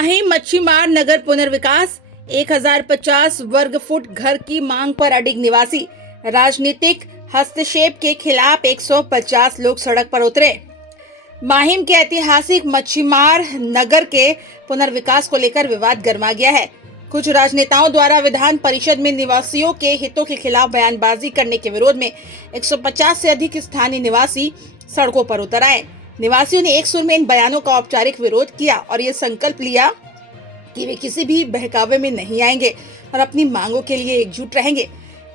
माही मच्छीमार नगर पुनर्विकास 1050 वर्ग फुट घर की मांग पर अडिग निवासी राजनीतिक हस्तक्षेप के खिलाफ 150 लोग सड़क पर उतरे। माहिम के ऐतिहासिक मच्छीमार नगर के पुनर्विकास को लेकर विवाद गर्मा गया है। कुछ राजनेताओं द्वारा विधान परिषद में निवासियों के हितों के खिलाफ बयानबाजी करने के विरोध में 150 से अधिक स्थानीय निवासी सड़कों पर उतर आए। निवासियों ने एक सुर में इन बयानों का औपचारिक विरोध किया और ये संकल्प लिया कि वे किसी भी बहकावे में नहीं आएंगे और अपनी मांगों के लिए एकजुट रहेंगे।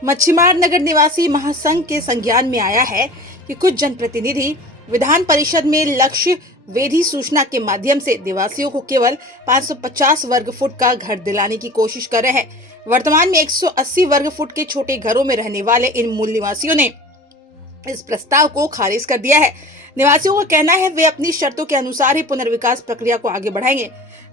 मच्छीमार नगर निवासी महासंघ के संज्ञान में आया है कि कुछ जनप्रतिनिधि विधान परिषद में लक्ष्य वेधी सूचना के माध्यम से निवासियों को केवल 550 वर्ग फुट का घर दिलाने की कोशिश कर रहे हैं। वर्तमान में 180 वर्ग फुट के छोटे घरों में रहने वाले इन मूल निवासियों ने इस प्रस्ताव को खारिज कर दिया है। निवासियों का कहना है वे अपनी शर्तों के अनुसार ही पुनर्विकास प्रक्रिया को आगे बढ़ाएंगे।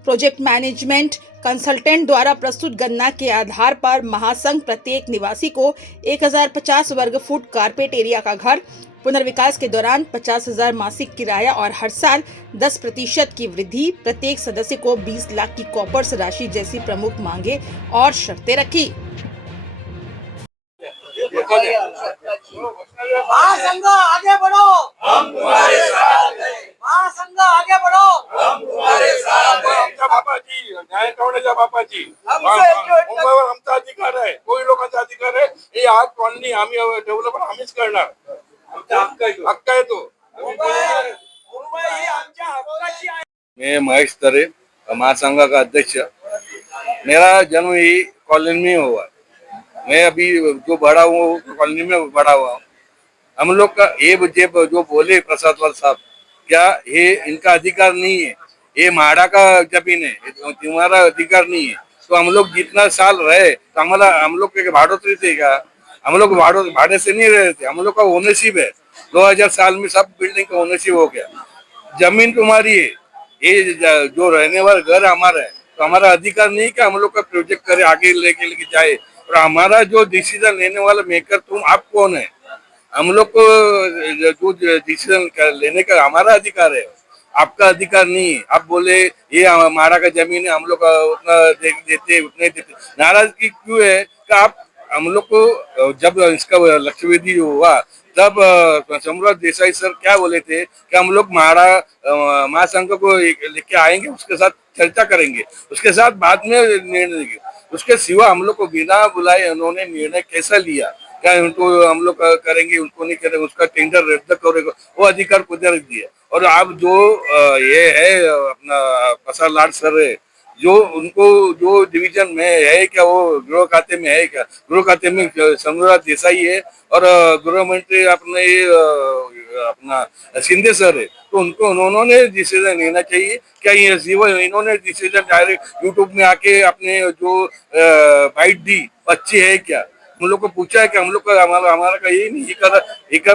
प्रोजेक्ट मैनेजमेंट कंसल्टेंट द्वारा प्रस्तुत गणना के आधार पर महासंघ प्रत्येक निवासी को 1050 वर्ग फुट कारपेट एरिया का घर, पुनर्विकास के दौरान 50,000 मासिक किराया और हर साल 10% की वृद्धि, प्रत्येक सदस्य को 20 लाख की कॉपर्स राशि जैसी प्रमुख मांगे और शर्तें रखी। महासंघ आगे बढ़ो, हम तुम्हारे साथ हैं। महासंघ आगे बढ़ो, हम तुम्हारे साथ हैं। आमच्या बापाची न्याय करण्याच्या बापाची आमचं आमचा अधिकार आहे, कोळी लोकांचा अधिकार आहे। हे आज कॉलनी आम्ही डेव्हलपर आम्हीच करणार, आमचा हक्क आहे तो। मुंबई ही आमच्या हक्काची आहे। मैं महेश तरे, महासंघ का अध्यक्ष। मेरा जन्म ही कॉलोनी में हुआ। मैं अभी जो बड़ा हूँ कॉलोनी में बड़ा हुआ हूँ। हम लोग का ये जो बोले प्रसाद लाल साहब, क्या ये इनका अधिकार नहीं है? ये माड़ा का जमीन है, तुम्हारा अधिकार नहीं है। तो हम लोग जितना साल रहे तो हम लोग के भाड़ोतरी थे क्या? हम लोग भाड़े से नहीं रहे थे। हम लोग का ओनरशिप है। 2000 साल में सब बिल्डिंग का ओनरशिप हो गया। जमीन तुम्हारी है, ये जो रहने वाला घर हमारा है, तो हमारा अधिकार नहीं कि हम लोग का प्रोजेक्ट करे आगे लेके जाए। और हमारा जो डिसीजन लेने वाला मेकर आप कौन है? हम लोग को जो डिसीजन लेने का हमारा अधिकार है, आपका अधिकार नहीं है। आप बोले ये हमारा का जमीन है, हम लोग उतना देते उतने देते। नाराजगी क्यों है कि आप हम लोग को जब इसका लक्ष्य वेधी हुआ तब सम्राट देसाई सर क्या बोले थे कि हम लोग महासंघ को लेके आएंगे, उसके साथ चर्चा करेंगे, उसके साथ बाद में निर्णय लेंगे। उसके सिवा हम लोग को बिना बुलाए उन्होंने निर्णय कैसा लिया? क्या उनको हम लोग करेंगे, उनको नहीं करेंगे, उसका टेंडर रद्द करेगा, वो अधिकार खुद रख दिया। और आप जो ये है अपना प्रसाद लाल सर है, जो उनको जो डिवीजन में है क्या, वो गृह खाते में है क्या? गृह खाते में सम्राट देसाई है और गृह मंत्री अपने अपना शिंदे सर है। तो उनको उन्होंने डिसीजन लेना चाहिए। क्या ये इन्होंने डिसीजन डायरेक्ट यूट्यूब में आके अपने जो बाइट दी अच्छी है क्या? हम लोग को पूछा है कि हम लोग का हमारा का यही नहीं, एक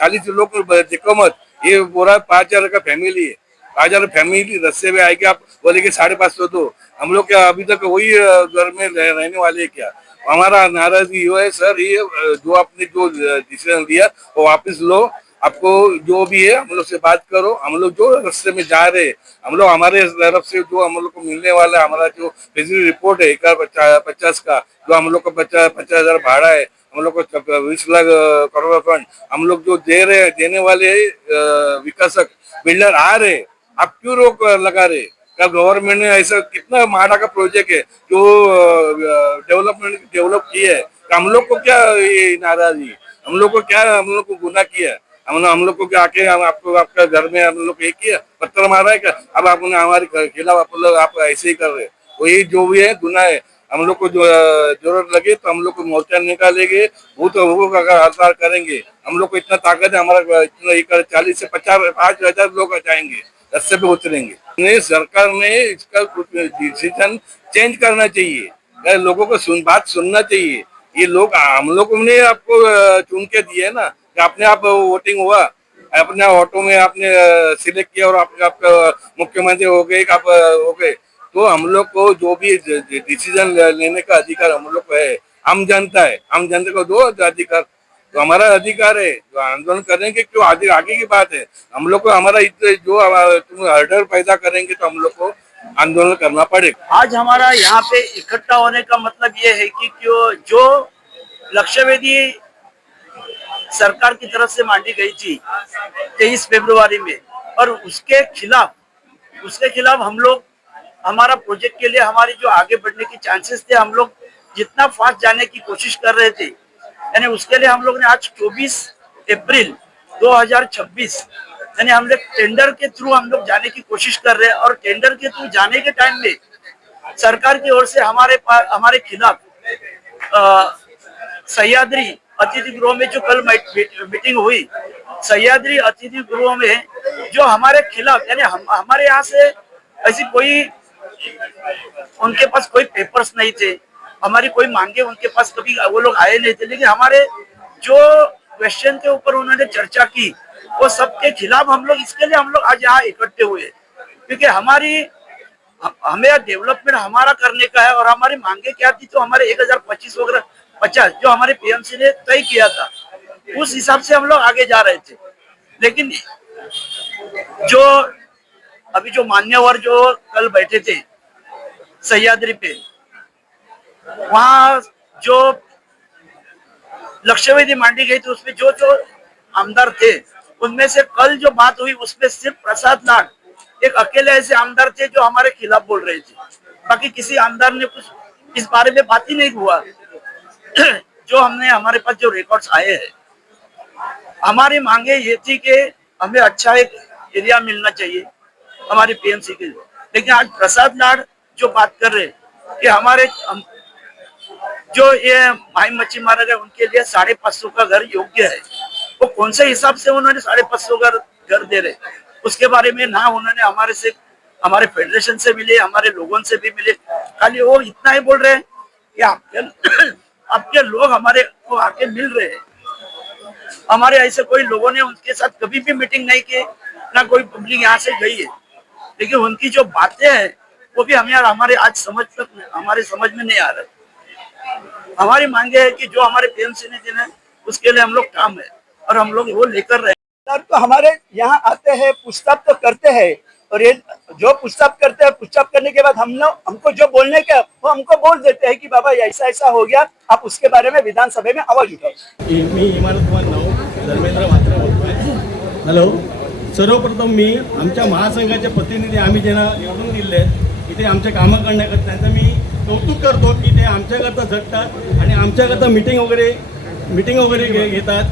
40 लोग देखो मत, ये पूरा 5,000 का फैमिली है। 5,000 फैमिली रस्ते में आएगी, आप बोले कि 550 दो। हम लोग क्या अभी तक वही घर में रहने वाले क्या? हमारा नाराजगी ये है सर, ये जो आपने जो डिसीजन दिया वो वापस लो। आपको जो भी है हम लोग से बात करो। हम लोग जो रास्ते में जा रहे हैं, हम लोग हमारे तरफ से जो हम लोग को मिलने वाला है, हमारा जो फिजिकल रिपोर्ट है 1,50 का, जो हम लोग को 50,000 भाड़ा है, हम लोग को 20 लाख करोड़ फंड हम लोग जो दे रहे देने वाले विकासक बिल्डर आ रहे, आप क्यों रोक लगा रहे? क्या गवर्नमेंट ने ऐसा कितना माड़ा का प्रोजेक्ट है जो डेवलप किया है? हम लोग को क्या ये नाराजगी? हम लोग को क्या, हम लोग को गुनाह किया? हम लोग को क्या आके हम आपको आपका घर में हम लोग एक किया, पत्थर मारा है क्या? अब आपने हमारे खिलाफ आप ऐसे ही कर रहे, वही जो भी है गुनाह है। हम लोग को जो जरूरत लगे तो हम लोग को मोर्चा निकालेंगे, वो का हड़ताल करेंगे। हम लोग को इतना ताकत है, हमारा इतना 40 से 5,000 लोग जाएंगे, रास्ते पे उतरेंगे। सरकार ने इसका डिसीजन चेंज करना चाहिए, लोगों को बात सुनना चाहिए। ये लोग हम लोग ने आपको चुन के दिए ना, अपने आप वोटिंग हुआ, अपने ऑटो में आपने सिलेक्ट किया और आपका मुख्यमंत्री हो गए, आप हो गए। तो हम लोग को जो भी डिसीजन लेने का अधिकार हम लोग को है। आम जनता है, आम जनता को दो अधिकार। तो हमारा अधिकार है, जो आंदोलन करेंगे क्यों, आगे की बात है। हम लोग को हमारा जो तुम हर्डल पैदा करेंगे तो हम लोग को आंदोलन करना पड़ेगा। आज हमारा यहाँ पे इकट्ठा होने का मतलब ये है कि जो लक्ष्यवेधी सरकार की तरफ से मांगी गई थी 23 फरवरी में, और उसके खिलाफ हम लोग हमारा प्रोजेक्ट के लिए हमारी जो आगे बढ़ने की चांसेस थे, हम लोग जितना फास्ट जाने की कोशिश कर रहे थे, यानी उसके लिए हम लोग ने आज 24 अप्रैल 2026 यानी हम लोग टेंडर के थ्रू हम लोग जाने की कोशिश कर रहे हैं। और टेंडर के थ्रू जाने के टाइम में सरकार की ओर से हमारे खिलाफ सह्याद्री अतिथि गृह में जो कल मीटिंग हुई, सह्याद्री अतिथि गृह में जो हमारे खिलाफ यानी हमारे यहाँ से ऐसी कोई उनके पास कोई पेपर्स नहीं थे, हमारी कोई मांगे उनके पास कभी वो लोग आए नहीं थे, लेकिन हमारे जो क्वेश्चन के ऊपर उन्होंने चर्चा की वो सबके खिलाफ हम लोग इसके लिए हम लोग आज यहाँ इकट्ठे हुए, क्योंकि हमें डेवलपमेंट हमारा करने का है। और हमारी मांगे क्या थी, तो हमारे 1025 वगैरह 50 जो हमारे पीएमसी ने तय किया था, उस हिसाब से हम लोग आगे जा रहे थे। लेकिन जो मान्यवर जो कल बैठे थे सह्याद्री पे, वहाँ जो लक्ष्यवेधी मांगी गई थी उसमें जो आमदार थे, उनमें से कल जो बात हुई उसमें सिर्फ प्रसाद लाड एक अकेले ऐसे आमदार थे जो हमारे खिलाफ बोल रहे थे, बाकी किसी आमदार ने कुछ इस बारे में बात ही नहीं हुआ। जो हमारे पास जो रिकॉर्ड्स आए हैं, हमारी मांगे ये थी कि हमें अच्छा एक एरिया मिलना चाहिए हमारे पीएमसी के लिए। लेकिन आज प्रसाद लाड जो बात कर रहे कि जो ये भाई मच्छी मारा गए उनके लिए 550 का घर योग्य है, वो कौन से हिसाब से उन्होंने 550 का घर दे रहे, उसके बारे में ना उन्होंने हमारे फेडरेशन से मिले, हमारे लोगों से भी मिले। खाली वो इतना ही बोल रहे हैं कि आपके लोग हमारे को आके मिल रहे हैं। हमारे ऐसे कोई लोगों ने उनके साथ कभी भी मीटिंग नहीं की, ना कोई पब्लिक यहाँ से गई है। लेकिन उनकी जो बातें हैं वो भी हमारे समझ में नहीं आ रहा। हमारी मांगे है कि जो हमारे पीएमसी ने देना है उसके लिए हम लोग काम है और हम लोग वो लेकर रहे। तो हमारे यहाँ आते हैं, पूछताछ तो करते हैं, और ये जो पूछताछ करते हैं, पूछताछ करने के बाद हमको जो बोलने का वो हमको बोल देते हैं कि बाबा ऐसा ऐसा हो गया, आप उसके बारे में विधानसभा में आवाज उठाओ। मी इमारत 9 धर्मेंद्र म्हात्रे बोलतोय। हॅलो, सर्वप्रथम मी आमच्या महासंघाचे प्रतिनिधी आम्ही ज्यांना निवडून दिले इथे आमचे कामं करण्याकरता त्यांचं मी कौतुक करतो की ते आमच्याकरता झटतात आणि आमच्याकरता मीटिंग वगैरे घेतात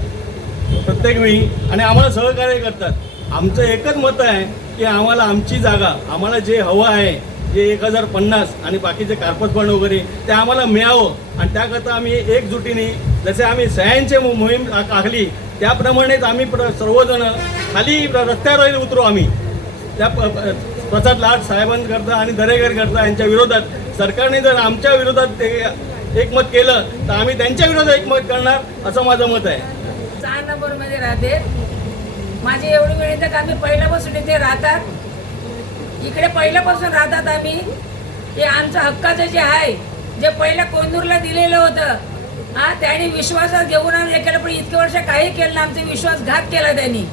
प्रत्येक वेळी आणि आम्हाला सहकार्य करतात। आमचं एकच मत आहे की आम्हाला आमची जागा, आम्हाला जे हवं आहे, जे 1050 आणि बाकीचे कार्पसबंड वगैरे ते आम्हाला मिळावं, आणि त्याकरता आम्ही एकजुटीने जसे आम्ही सह्यांची मोहीम आखली त्याप्रमाणेच आम्ही सर्वजण खाली रस्त्यावर उतरू। आम्ही त्या प्रसाद लाड साहेबांकरता आणि दरेकर करता यांच्या विरोधात सरकारने जर आमच्या विरोधात एकमत केलं तर आम्ही त्यांच्या विरोधात एकमत करणार असं माझं मत आहे। 6 नंबरमध्ये राहते। माझी एवढी वेळ तर आम्ही पहिल्यापासून इथे राहतात, इकडे पहिल्यापासून राहतात आम्ही। ते आमचं हक्काचं जे आहे, जे पहिल्या कोंदूरला दिलेलं होतं, त्यांनी विश्वासात घेऊन आम्ही केलं, पण इतके वर्ष काही केलं ना, आमचा विश्वासघात केला त्यांनी।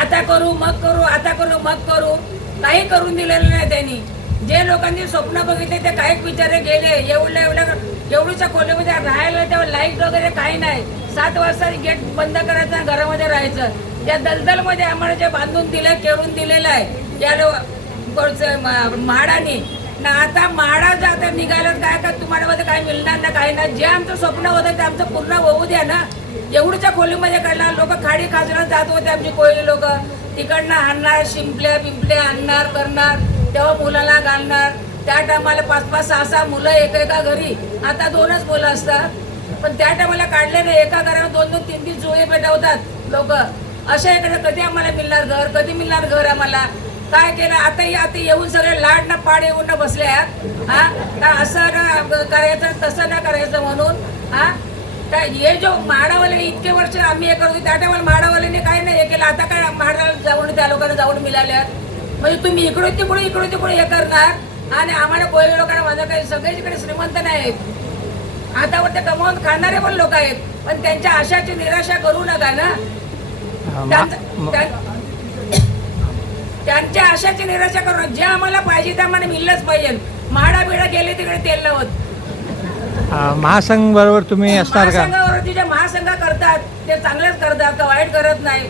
आता करू मग करू, आता करू मग करू, काही करून दिलेलं नाही त्यांनी। जे लोकांनी स्वप्न बघितले ते काही बिचारे गेले। एवढीच्या खोलीमध्ये राहायला तेव्हा लाईट वगैरे काही नाही, 7 वाजता गेट बंद करायचं, घरामध्ये राहायचं। त्या दलदलमध्ये आम्हाला जे बांधून दिलं, केरून दिलेलं आहे या म्हाडाने ना, आता म्हाडा जाता निघालं काय तुम्हाला मध्ये काय मिळणार ना, काही नाही। जे आमचं स्वप्न होतं ते आमचं पूर्ण होऊ द्या ना। एवढीच्या खोलीमध्ये काढणार, लोक खाडी खाजरात जात होते आमची कोळी लोक, तिकडनं आणणार, शिंपल्या पिंपल्या आणणार करणार, तेव्हा मुलाला घालणार। त्या टायमाला 5-5, 6-6 मुलं एका घरी, आता 2च मुलं असतात, पण त्या टायमाला काढले नाही, एका घरावर 2-2, 3-3 जुळे पेटवतात लोक। अशा इकडे कधी आम्हाला मिळणार घर, कधी मिळणार घर आम्हाला? काय केलं आता येऊन सगळे लाड ना पाड येऊन बसले आहेत। का असं ना करायचं, तसं ना करायचं म्हणून काय हे जो म्हाडावाल्याने इतके वर्ष आम्ही हे करतो, त्या टायमाला म्हाडावाल्याने काय नाही हे केलं, आता काय म्हाडाला जाऊन त्या लोकांना जाऊन मिळाल्यात? म्हणजे तुम्ही इकडे तिकडे हे करणार आणि आम्हाला कोळी लोकांना माझं काही सगळेच इकडे श्रीमंत नाही आहेत, हातावर ते कमावून खाणारे पण लोक आहेत, पण त्यांच्या आशाची निराशा करू नका ना। त्यांच्या आशाची निराशा करून जे आम्हाला पाहिजे ते आम्हाला मिळलंच पाहिजे. म्हाडा बिडा गेले तिकडे तेल लावत. महासंघ बरोबर तुम्ही असणार का? महासंघावरती जे महासंघ करतात ते चांगलेच करतात का वाईट करत नाही,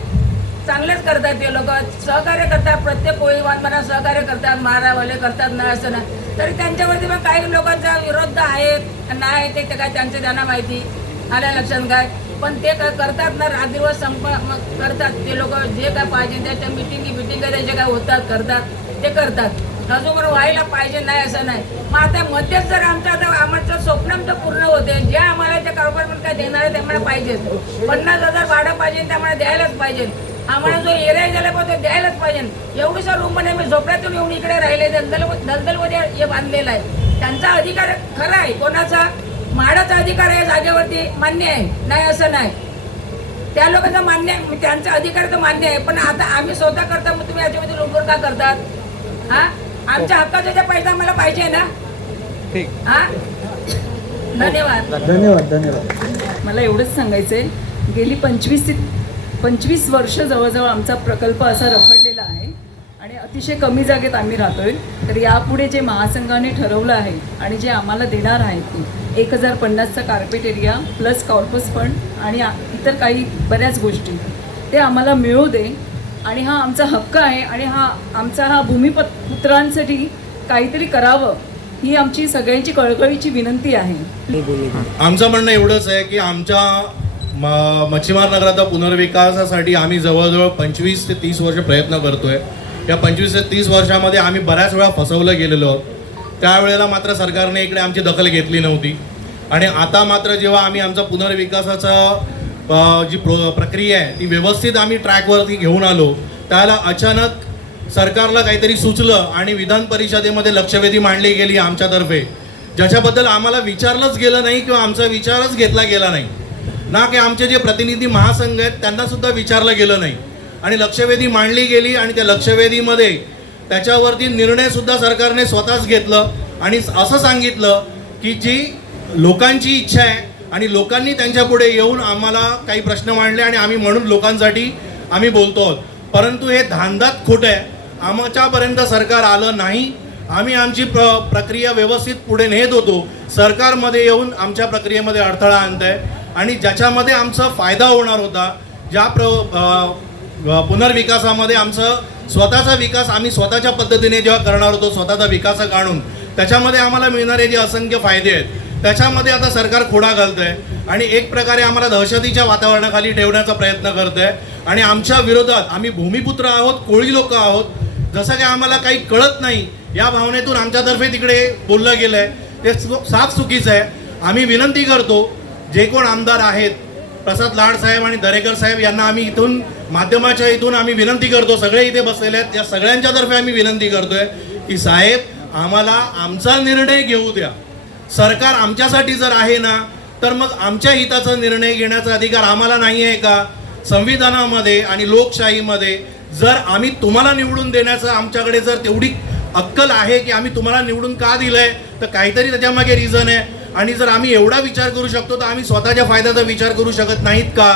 चांगलेच करतात. ते लोक सहकार्य करतात, प्रत्येक कोळी बांधवांना सहकार्य करतात, मारावाले करतात नाही असं नाही. तरी त्यांच्यावरती पण काही लोकांचा विरोध आहेत नाही ते काय त्यांना माहिती आल्या लक्षात काय. पण ते करतात ना रात्रदिवस करतात ते लोक. जे काय पाहिजे त्याच्या मिटिंग त्याचे काय होतात करतात ते करतात. अजून व्हायला पाहिजे नाही असं नाही. मग आता मध्येच जर आमचं स्वप्न तर पूर्ण होते. जे आम्हाला जे कारभार पण काय देणार आहे ते आम्हाला पाहिजेच. 50,000 भाडं पाहिजे ते आम्हाला द्यायलाच पाहिजे. आम्हाला जो एरिया झाला पाहिजे द्यायलाच पाहिजे. एवढीसा रूम मध्ये मी झोपड्यातून येऊन इकडे राहिले, दलदलमध्ये हे बांधलेलं आहे. त्यांचा अधिकार खरा आहे, कोणाचा म्हाडाचा अधिकार आहे जागेवरती मान्य आहे नाही असं नाही. त्या लोकांचा मान्य आहे, त्यांचा अधिकार तर मान्य आहे. पण आता आम्ही स्वतः करता मग तुम्ही याच्यामध्ये लुंबूर का करतात? हा, आमच्या हक्काचा जे पैसा आम्हाला पाहिजे ना. ठीक. हा, धन्यवाद. धन्यवाद. मला एवढंच सांगायचं आहे, गेली 25 वर्ष जवळजवळ आमचा प्रकल्प असा रखडलेला आहे आणि अतिशय कमी जागेत आम्ही राहतोय. तर यापुढे जे महासंघाने ठरवलं आहे आणि जे आम्हाला देणार आहे की 1050चा carpet area plus corpus fund आणि इतर काही बऱ्याच गोष्टी ते आम्हाला मिळू दे. आणि हा आमचा हक्क आहे आणि हा भूमिपुत्रांसाठी काहीतरी करावं ही आमची सगळ्यांची कळकळीची विनंती आहे. आमचं म्हणणं एवढंच आहे की आमच्या मच्छीमार नगराचा पुनर्विकासासाठी आम्ही जवळजवळ 25 ते 30 वर्ष प्रयत्न करतोय. या 25 ते 30 वर्षामध्ये आम्ही बऱ्याच वेळा फसवलं गेलेलो आहोत. त्यावेळेला मात्र सरकारने इकडे आमची दखल घेतली नव्हती. आणि आता मात्र जेव्हा आम्ही आमचा पुनर्विकासाचा जी प्रक्रिया आहे ती व्यवस्थित आम्ही ट्रॅकवरती घेऊन आलो, त्याला अचानक सरकारला काहीतरी सुचलं आणि विधान परिषदेमध्ये लक्षवेधी मांडली गेली आमच्यातर्फे, ज्याच्याबद्दल आम्हाला विचारलंच गेलं नाही किंवा आमचा विचारच घेतला गेला नाही ना. की आमचे जे प्रतिनिधी महासंघ आहेत त्यांना सुद्धा विचारलं गेलं नाही आणि लक्षवेधी मांडली गेली. आणि त्या लक्षवेधीमध्ये त्याच्यावरती निर्णय सुद्धा सरकारने स्वतःच घेतलं आणि असं सांगितलं की जी लोकांची इच्छा आहे आणि लोकांनी त्यांच्या पुढे येऊन आम्हाला काही प्रश्न मांडले आणि आम्ही म्हणून लोकांसाठी आम्ही बोलतो आहोत. परंतु हे धांदात खोटं आहे. आमच्यापर्यंत सरकार आलं नाही. आम्ही आमची प्रक्रिया व्यवस्थित पुढे नेत होतो. सरकारमध्ये येऊन आमच्या प्रक्रियेमध्ये अडथळा आणत आहे आणि ज्याच्यामध्ये आमचा फायदा होणार होता, ज्या पुनर्विकासामध्ये आमचं स्वतःचा विकास आम्ही स्वतःच्या पद्धतीने जेव्हा करणार होतो, स्वतःचा विकास काढून त्याच्यामध्ये आम्हाला मिळणारे जे असंख्य फायदे आहेत त्याच्यामध्ये आता सरकार खोडा घालत आहे आणि एक प्रकारे आम्हाला दहशतीच्या वातावरणाखाली ठेवण्याचा प्रयत्न करत आहे. आणि आमच्या विरोधात आम्ही भूमिपुत्र आहोत, कोळी लोक आहोत, जसं काही आम्हाला काही कळत नाही या भावनेतून आमच्यातर्फे तिकडे बोललं गेलं आहे, ते साफ चुकीचं आहे. आम्ही विनंती करतो, जे कोण आमदार आहेत, प्रसाद लाड साहेब आणि दरेकर साहेब यांना आम्ही इथून माध्यमाच्या इथून आम्ही विनंती करतो, सगळे इथे बसलेले आहेत, या सगळ्यांच्यातर्फे आम्ही विनंती करतोय की साहेब आम्हाला आमचा निर्णय घेऊ द्या. सरकार आमच्यासाठी जर आहे ना तर मग आमच्या हिताचा निर्णय घेण्याचा अधिकार आम्हाला नाही आहे का? संविधानामध्ये आणि लोकशाहीमध्ये जर आम्ही तुम्हाला निवडून देण्याचं आमच्याकडे जर तेवढी अक्कल आहे की आम्ही तुम्हाला निवडून का दिलंय तर काहीतरी त्याच्यामागे रिझन आहे. आणि जर आम्ही एवढा विचार करू शकतो तर आम्ही स्वतःच्या फायद्याचा विचार करू शकत नाहीत का?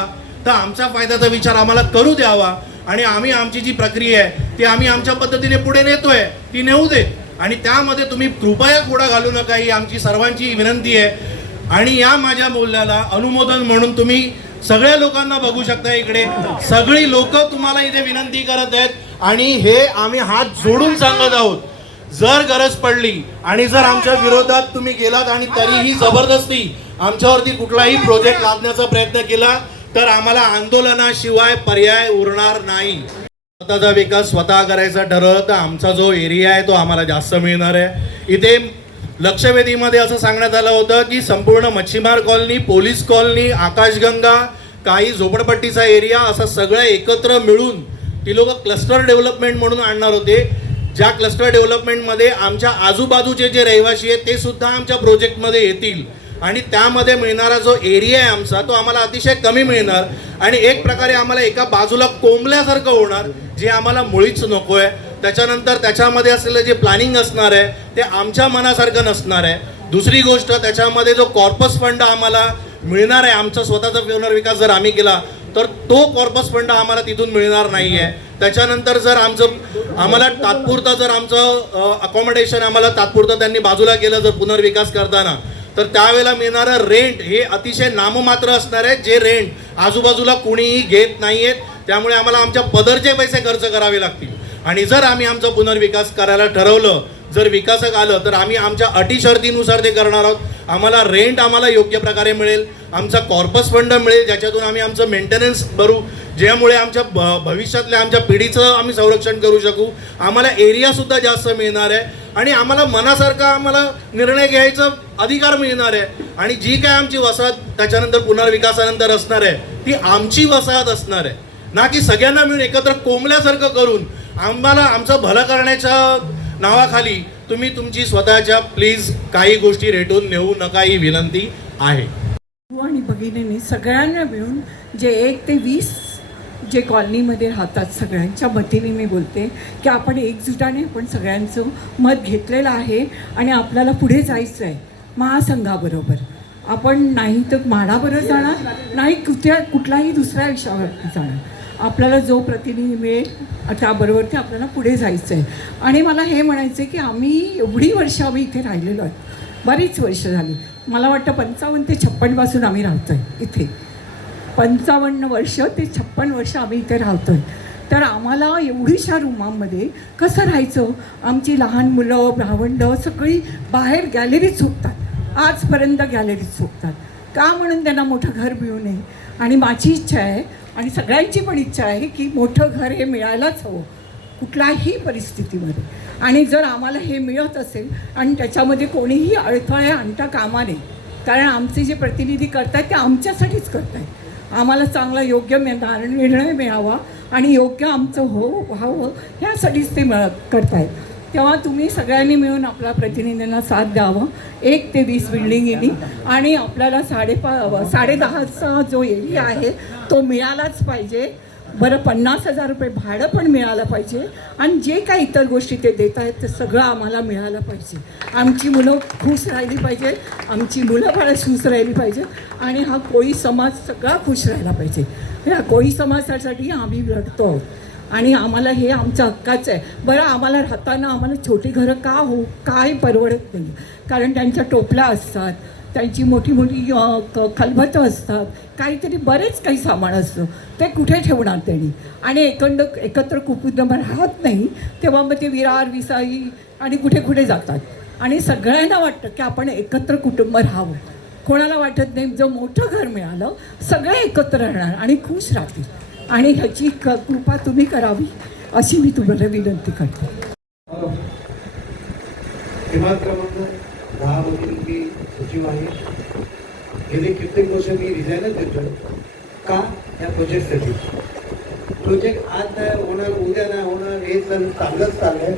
तर आमच्या फायद्याचा विचार आम्हाला करू द्यावा आणि आम्ही आमची जी प्रक्रिया आहे ती आम्ही आमच्या पद्धतीने पुढे नेतोय, ती नेऊ दे. आणि त्यामध्ये तुम्ही कृपया खोडा घालू नका ही आमची सर्वांची विनंती आहे. आणि या माझ्या बोलण्याला अनुमोदन म्हणून तुम्ही सगळ्या लोकांना बघू शकता, इकडे सगळी लोक तुम्हाला इथे विनंती करत आहेत आणि हे आम्ही हात जोडून सांगत आहोत. जर गरज पडली आणि जर आमच्या विरोधात तुम्ही गेलात आणि तरीही जबरदस्ती आमच्यावरती कुठलाही प्रोजेक्ट लादण्याचा प्रयत्न केला तर आम्हाला आंदोलनाशिवाय पर्याय उरणार नाही. स्वतःचा विकास स्वतः करायचा ठरवलं तर आमचा जो एरिया आहे तो आम्हाला जास्त मिळणार आहे. इथे लक्षवेधीमध्ये असं सांगण्यात आलं होतं की संपूर्ण मच्छीमार कॉलनी, पोलीस कॉलनी, आकाशगंगा, काही झोपडपट्टीचा एरिया असं सगळं एकत्र मिळून ती लोक क्लस्टर डेव्हलपमेंट म्हणून आणणार होते. ज्या क्लस्टर डेव्हलपमेंटमध्ये आमच्या आजूबाजूचे जे रहिवासी आहेत ते सुद्धा आमच्या प्रोजेक्टमध्ये येतील आणि त्यामध्ये मिळणारा जो एरिया आहे आमचा तो आम्हाला अतिशय कमी मिळणार आणि एक प्रकारे आम्हाला एका बाजूला कोंबल्यासारखं होणार, जे आम्हाला मुळीच नको आहे. त्याच्यानंतर त्याच्यामध्ये असलेलं जे प्लॅनिंग असणार आहे ते आमच्या मनासारखं नसणार आहे. दुसरी गोष्ट, त्याच्यामध्ये जो कॉर्पस फंड आम्हाला मिळणार आहे, आमचा स्वतःचा पुनर्विकास जर आम्ही केला तर तो कॉर्पस फंड आम्हाला तिथून मिळणार नाही आहे. त्याच्यानंतर जर आम्हाला तात्पुरतं जर आमचं अकॉमोडेशन आम्हाला तात्पुरतं त्यांनी बाजूला केलं जर पुनर्विकास करताना, तर त्यावेळेला मिळणारं रेंट हे अतिशय नाममात्र असणार आहे, जे रेंट आजूबाजूला कुणीही घेत नाहीयेत. त्यामुळे आम्हाला आमच्या पदरचे पैसे खर्च करावे लागतील. आणि जर आम्ही आमचा पुनर्विकास करायला ठरवलं, जर विकासक आलं, तर आम्ही आमच्या अटी शर्तीनुसार ते करणार आहोत. आम्हाला रेंट आम्हाला योग्य प्रकारे मिळेल, आमचा कॉर्पस फंड मिळेल, ज्याच्यातून आम्ही आमचं मेंटेनन्स भरू, ज्यामुळे आमच्या भविष्यातल्या आमच्या पिढीचं आम्ही संरक्षण करू शकू. आम्हाला एरियासुद्धा जास्त मिळणार आहे आणि आम्हाला मनासारखा आम्हाला निर्णय घ्यायचा अधिकार मिळणार आहे. आणि जी काय आमची वसाहत त्याच्यानंतर पुनर्विकासानंतर असणार आहे, ती आमची वसाहत असणार आहे, ना की सगळ्यांना मिळून एकत्र कोंबल्यासारखं करून आम्हाला आमचं भलं करण्याच्या नावाखाली तुम्ही तुमची स्वतःच्या प्लीज काही गोष्टी रेटून नेऊ नका, ही विनंती आहे. आणि भगिनींनी सगळ्यांना मिळून जे 1 ते 20 जे कॉलनीमध्ये राहतात, सगळ्यांच्या वतीने मी बोलते की आपण एकजुटाने आपण सगळ्यांचं मत घेतलेलं आहे आणि आपल्याला पुढे जायचं आहे महासंघाबरोबर. आपण नाही तर म्हाडाबरोबर जाणार, नाही कुठलाही दुसऱ्या विषयावर जाणार. आपल्याला जो प्रतिनिधी मिळेल त्याबरोबर ते आपल्याला पुढे जायचं आहे. आणि मला हे म्हणायचं आहे की आम्ही एवढी वर्ष आम्ही इथे राहिलेलो आहे, बरीच वर्ष झाली. मला वाटतं 55 ते 56पासून आम्ही राहतो आहे इथे. 55 वर्ष ते 56 वर्ष आम्ही इथे राहतो आहे. तर आम्हाला एवढीशा रूमांमध्ये कसं राहायचं? आमची लहान मुलं भावंडं सगळी बाहेर गॅलरीत झोपतात, आजपर्यंत गॅलरीत झोपतात. का? म्हणून त्यांना मोठं घर मिळू नये. आणि माझी इच्छा आहे आणि सगळ्यांची पण इच्छा आहे की मोठं घर हे मिळायलाच हवं कुठल्याही परिस्थितीमध्ये. आणि जर आम्हाला हे मिळत असेल आणि त्याच्यामध्ये कोणीही अडथळे आणता कामा नये, कारण आमचे जे प्रतिनिधी करत आहेत ते आमच्यासाठीच करत आहेत. आम्हाला चांगला योग्य निर्णय मिळावा आणि योग्य आमचं व्हावं ह्यासाठीच ते करत आहेत. तेव्हा तुम्ही सगळ्यांनी मिळून आपल्या प्रतिनिधींना साथ द्यावं. 1 ते 20 बिल्डिंगींनी आणि आपल्याला 10.5चा जो एरिया आहे तो मिळालाच पाहिजे. बरं, 50,000 रुपये भाडं पण मिळालं पाहिजे आणि जे काही इतर गोष्टी ते देत आहेत ते सगळं आम्हाला मिळालं पाहिजे. आमची मुलं खुश राहिली पाहिजे, आमची मुलं बाळं खुश राहिली पाहिजे आणि हा कोळी समाज सगळा खुश राहिला पाहिजे. ह्या कोळी समाजासाठी आम्ही लढतो आहोत आणि आम्हाला हे आमचं हक्काचं आहे. बरं, आम्हाला राहताना आम्हाला छोटी घरं काय परवडत नाही, कारण त्यांच्या टोपल्या असतात, त्यांची मोठी मोठी खलबतं असतात, काहीतरी बरेच काही सामान असतं, ते कुठे ठेवणार त्यांनी. आणि एकत्र कुटुंब राहत नाही, तेव्हा मग ते विरार विसाई आणि कुठे कुठे जातात. आणि सगळ्यांना वाटतं की आपण एकत्र कुटुंब राहावं. कोणाला वाटत नाही जो मोठं घर मिळालं सगळे एकत्र राहणार आणि खुश राहतील. आणि ह्याची कृपा तुम्ही करावी अशी मी तुम्हाला विनंती करते. विभाग क्रमांक 10 मधील मी सचिव आहे. गेले कित्येक वर्ष मी रिझाईनच देतो. का? या प्रोजेक्टसाठी. प्रोजेक्ट आज नाही होणार, उद्या नाही होणार, हे चांगलंच चाललं आहे.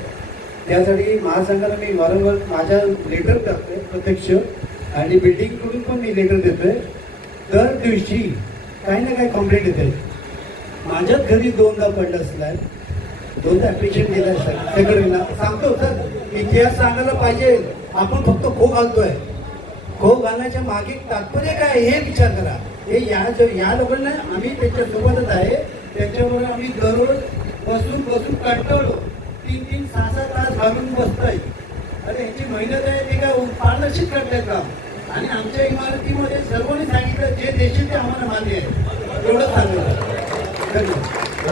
त्यासाठी महासंघाला मी वारंवार माझ्या लेटर टाकतोय प्रत्यक्ष आणि बिल्डिंगकडून पण मी लेटर देतोय. दर दिवशी काही ना काही कंप्लेंट येते. माझ्याच घरी 2दा पडलं स्लॅब, 2दा ॲप्लिकेशन दिलं सेक्रेटरीला. सांगतो सर इतिहास सांगायला पाहिजे, आपण फक्त खो घालतोय. खो घालण्याच्या मागे तात्पर्य काय हे विचार करा. हे या लोकांना आम्ही त्याच्यासोबतच आहे, त्याच्यावर आम्ही दररोज बसून कंटाळलो. 3-3, 6-6 तास घालून बसताय. अरे ह्याची मेहनत आहे ते काय पारदर्शित करताय का? आणि आमच्या इमारतीमध्ये सर्वांनी सांगितलं जे देशील ते आम्हाला मान्य आहे, एवढंच सांगितलं. धन्यवाद.